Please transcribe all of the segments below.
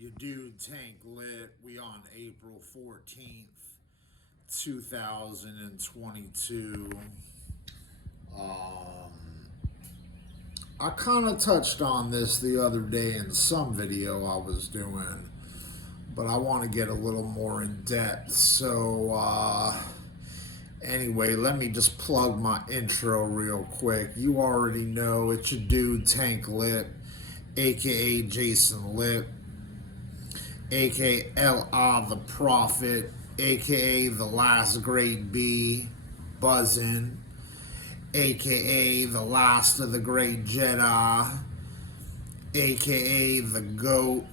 Your dude Tank Lit. We on April 14th, 2022. I kind of touched on this the other day in some video I was doing, but I want to get a little more in depth. Anyway, let me just plug my intro real quick. You already know it's your dude Tank Lit, aka Jason Lipp, aka L.I. the Prophet, aka the Last Great B, Buzzin', aka the Last of the Great Jedi, aka the GOAT,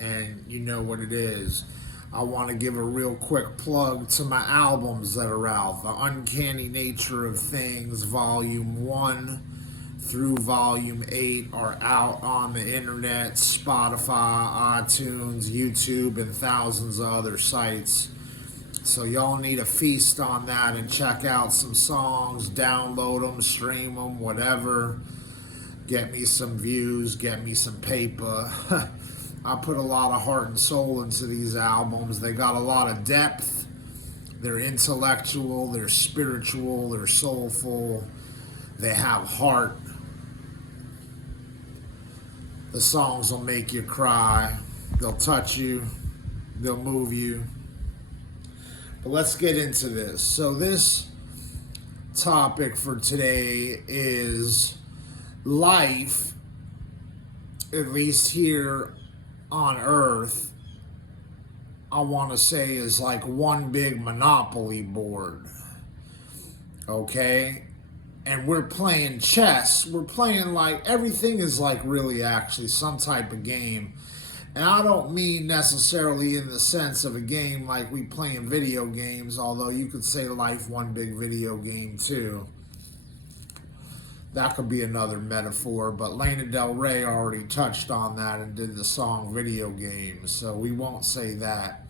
and you know what it is. I want to give a real quick plug to my albums that are out. The Uncanny Nature of Things, Volume 1 through Volume 8 are out on the internet, Spotify, iTunes, YouTube, and thousands of other sites. So y'all need to feast on that and check out some songs, download them, stream them, whatever. Get me some views, get me some paper. I put a lot of heart and soul into these albums. They got a lot of depth. They're intellectual, they're spiritual, they're soulful. They have heart. The songs will make you cry. They'll touch you. They'll move you. But let's get into this. So this topic for today is life, at least here on Earth, I want to say is like one big Monopoly board. Okay? And we're playing chess. We're playing like everything is like really actually some type of game. And I don't mean necessarily in the sense of a game like we playing video games, although you could say life one big video game too. That could be another metaphor, but Lana Del Rey already touched on that and did the song Video Games, so we won't say that.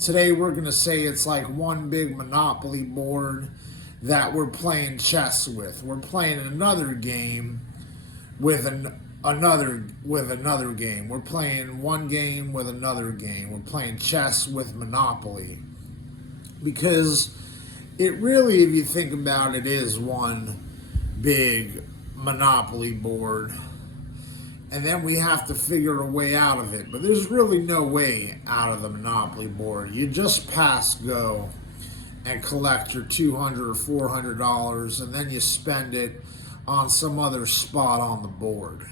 Today we're going to say it's like one big Monopoly board that we're playing chess with. We're playing another game with another game. We're playing one game with another game. We're playing chess with Monopoly. Because it really, if you think about it, is one big Monopoly board, and then we have to figure a way out of it. But there's really no way out of the Monopoly board. You just pass go and collect your $200 or $400, and then you spend it on some other spot on the board.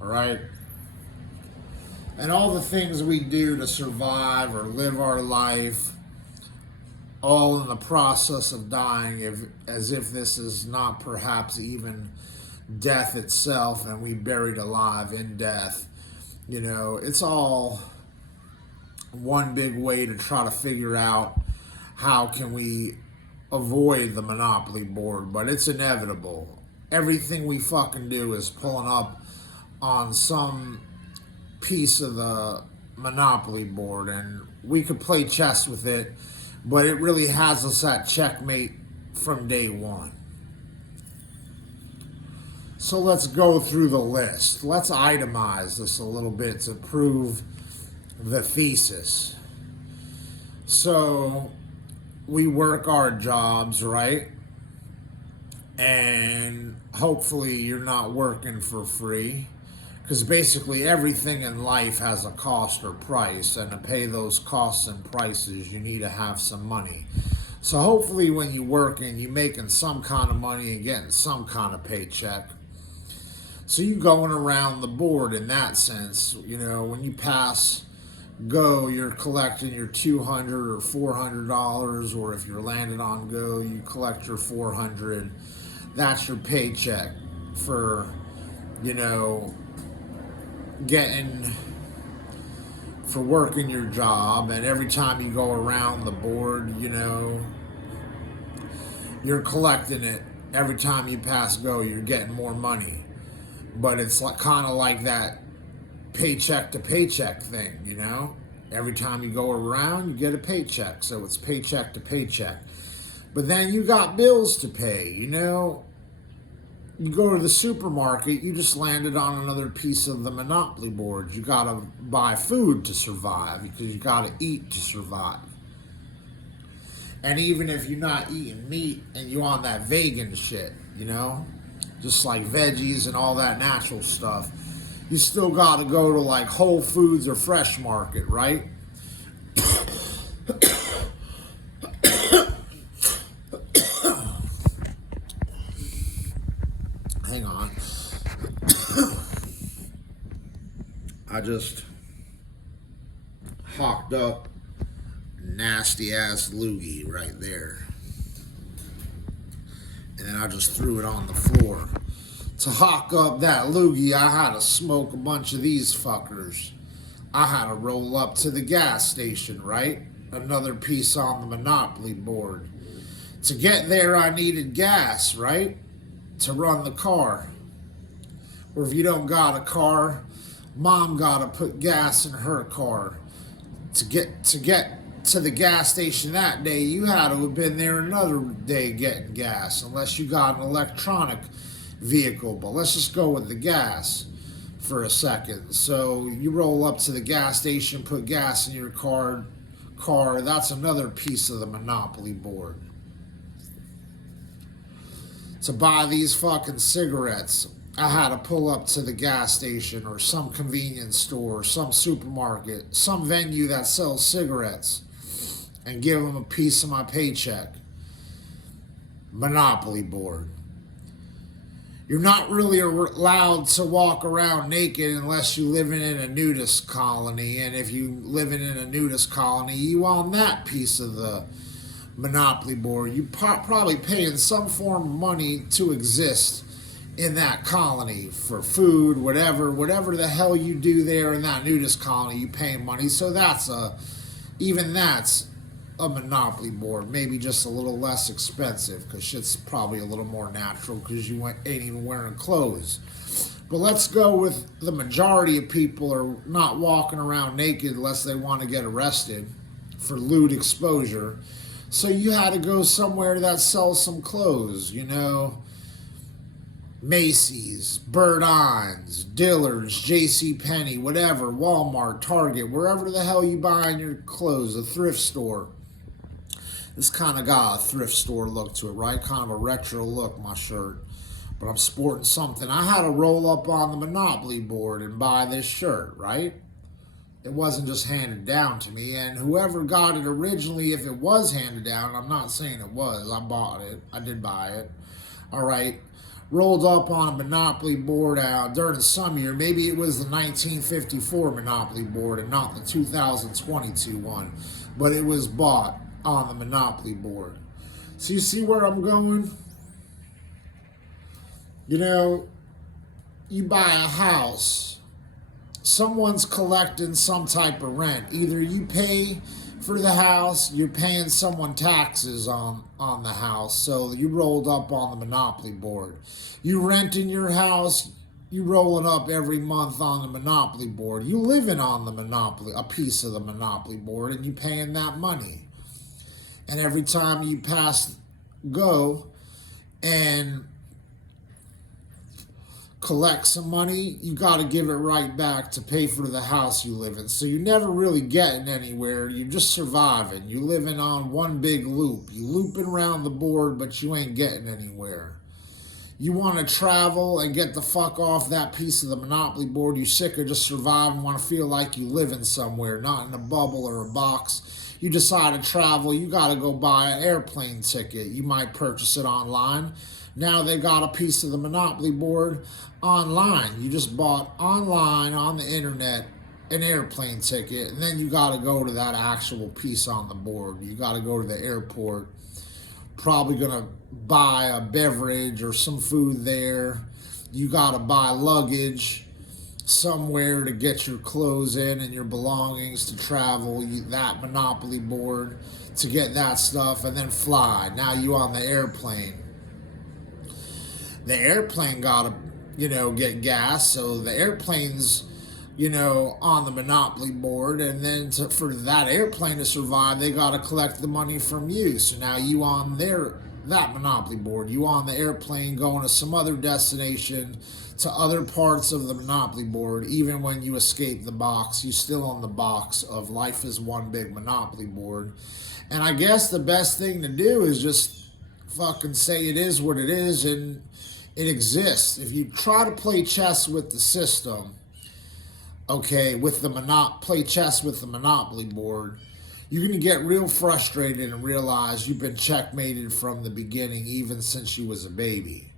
All right? And all the things we do to survive or live our life, all in the process of dying, as if this is not perhaps even death itself and we buried alive in death. You know, it's all one big way to try to figure out how can we avoid the Monopoly board, but it's inevitable. Everything we fucking do is pulling up on some piece of the Monopoly board, and we could play chess with it, but it really has us at checkmate from day one. So let's go through the list. Let's itemize this a little bit to prove the thesis. So we work our jobs, right? And hopefully you're not working for free. Because basically everything in life has a cost or price, and to pay those costs and prices, you need to have some money. So hopefully when you're working, you're making some kind of money and getting some kind of paycheck. So you're going around the board in that sense. You know, when you pass go, you're collecting your $200 or $400, or if you're landed on go, you collect your $400. That's your paycheck for, you know, for working your job. And every time you go around the board, you know, you're collecting it. Every time you pass go, you're getting more money. But it's like kind of like that paycheck to paycheck thing, you know. Every time you go around, you get a paycheck. So it's paycheck to paycheck. But then you got bills to pay, you know. You go to the supermarket, you just landed on another piece of the Monopoly board. You gotta buy food to survive because you gotta eat to survive. And even if you're not eating meat and you're on that vegan shit, you know, just like veggies and all that natural stuff, you still gotta go to like Whole Foods or Fresh Market, right? Hang on. I just hawked up nasty ass loogie right there. And then I just threw it on the floor. To hawk up that loogie, I had to smoke a bunch of these fuckers. I had to roll up to the gas station, right? Another piece on the Monopoly board. To get there, I needed gas, right? To run the car. Or if you don't got a car, mom gotta put gas in her car. To get to the gas station that day, you had to have been there another day getting gas, unless you got an electronic vehicle. But let's just go with the gas for a second. So you roll up to the gas station, put gas in your car, that's another piece of the Monopoly board. To buy these fucking cigarettes, I had to pull up to the gas station or some convenience store, or some supermarket, some venue that sells cigarettes, and give them a piece of my paycheck. Monopoly board. You're not really allowed to walk around naked unless you're living in a nudist colony, and if you living in a nudist colony, you own that piece of the Monopoly board. You probably paying some form of money to exist in that colony for food, whatever the hell you do there in that nudist colony, you paying money. So that's a Monopoly board, maybe just a little less expensive because shit's probably a little more natural because you ain't even wearing clothes. But let's go with the majority of people are not walking around naked unless they want to get arrested for lewd exposure. So you had to go somewhere that sells some clothes, you know, Macy's, Bird Ines, Dillard's, JCPenney, whatever, Walmart, Target, wherever the hell you buying your clothes, a thrift store. This kind of got a thrift store look to it, right? Kind of a retro look, my shirt. But I'm sporting something. I had to roll up on the Monopoly board and buy this shirt, right? It wasn't just handed down to me. And whoever got it originally, if it was handed down, I'm not saying it was, I bought it. I did buy it. All right. Rolled up on a Monopoly board during some year. Maybe it was the 1954 Monopoly board and not the 2022 one. But it was bought on the Monopoly board. So you see where I'm going? You know, you buy a house. Someone's collecting some type of rent. Either you pay for the house, you're paying someone taxes on the house. So you rolled up on the Monopoly board. You renting your house, you rolling up every month on the Monopoly board. You living on the Monopoly, a piece of the Monopoly board, and you paying that money. And every time you go and collect some money, you got to give it right back to pay for the house you live in. So you're never really getting anywhere. You're just surviving. You're living on one big loop. You're looping around the board, but you ain't getting anywhere. You want to travel and get the fuck off that piece of the Monopoly board. You're sick of just surviving, want to feel like you living somewhere, not in a bubble or a box. You decide to travel, you got to go buy an airplane ticket. You might purchase it online. Now they got a piece of the Monopoly board online. You just bought online on the internet an airplane ticket, and then you got to go to that actual piece on the board. You got to go to the airport. Probably gonna buy a beverage or some food there. You got to buy luggage somewhere to get your clothes in and your belongings to travel. That Monopoly board to get that stuff, and then fly. Now you on the airplane. The airplane got to, get gas, so the airplane's, on the Monopoly board, and then for that airplane to survive, they got to collect the money from you. So now you on their that Monopoly board. You on the airplane going to some other destination, to other parts of the Monopoly board. Even when you escape the box, you still on the box of life is one big Monopoly board. And I guess the best thing to do is just fucking say it is what it is and it exists. If you try to play chess with the system, okay, with the play chess with the Monopoly board, you're going to get real frustrated and realize you've been checkmated from the beginning, even since you was a baby.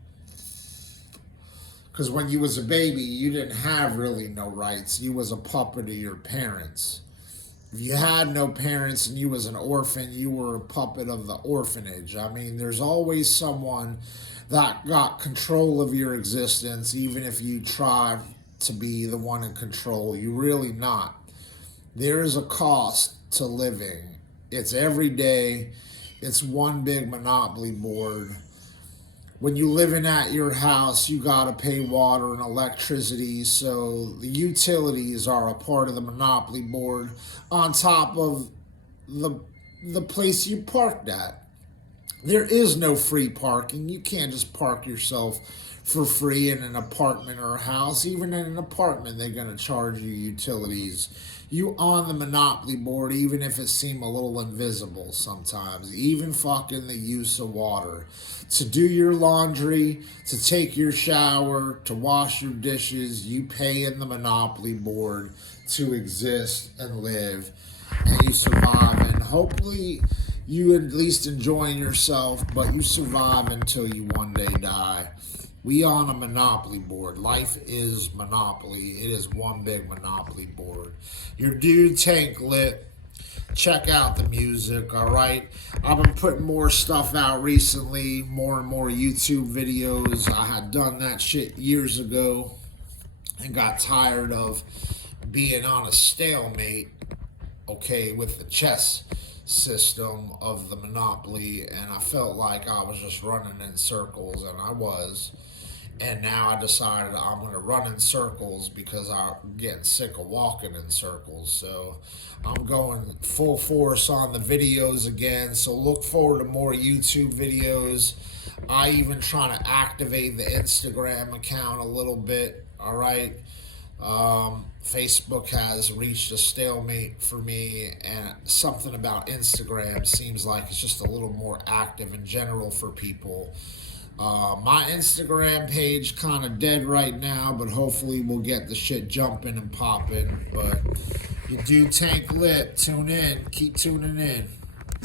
Because when you was a baby, you didn't have really no rights. You was a puppet of your parents. If you had no parents and you was an orphan, you were a puppet of the orphanage. I mean, there's always someone that got control of your existence, even if you try to be the one in control. You're really not. There is a cost to living. It's every day. It's one big Monopoly board. When you living at your house, you gotta pay water and electricity, so the utilities are a part of the Monopoly board on top of the place you parked at. There is no free parking. You can't just park yourself for free in an apartment or a house. Even in an apartment, they're gonna charge you utilities. You on the Monopoly board, even if it seem a little invisible sometimes. Even fucking the use of water. To do your laundry, to take your shower, to wash your dishes, you pay in the Monopoly board to exist and live. And you survive. And hopefully you at least enjoying yourself, but you survive until you one day die. We on a Monopoly board. Life is Monopoly. It is one big Monopoly board. Your dude Tank Lipp. Check out the music, alright? I've been putting more stuff out recently, more and more YouTube videos. I had done that shit years ago and got tired of being on a stalemate, okay, with the chess system of the Monopoly, and I felt like I was just running in circles, and I was. And now I decided I'm going to run in circles because I'm getting sick of walking in circles. So I'm going full force on the videos again. So look forward to more YouTube videos. I even trying to activate the Instagram account a little bit. All right. Facebook has reached a stalemate for me, and something about Instagram seems like it's just a little more active in general for people. My Instagram page kind of dead right now, but hopefully we'll get the shit jumping and popping. But you do Tank Lipp. Tune in. Keep tuning in.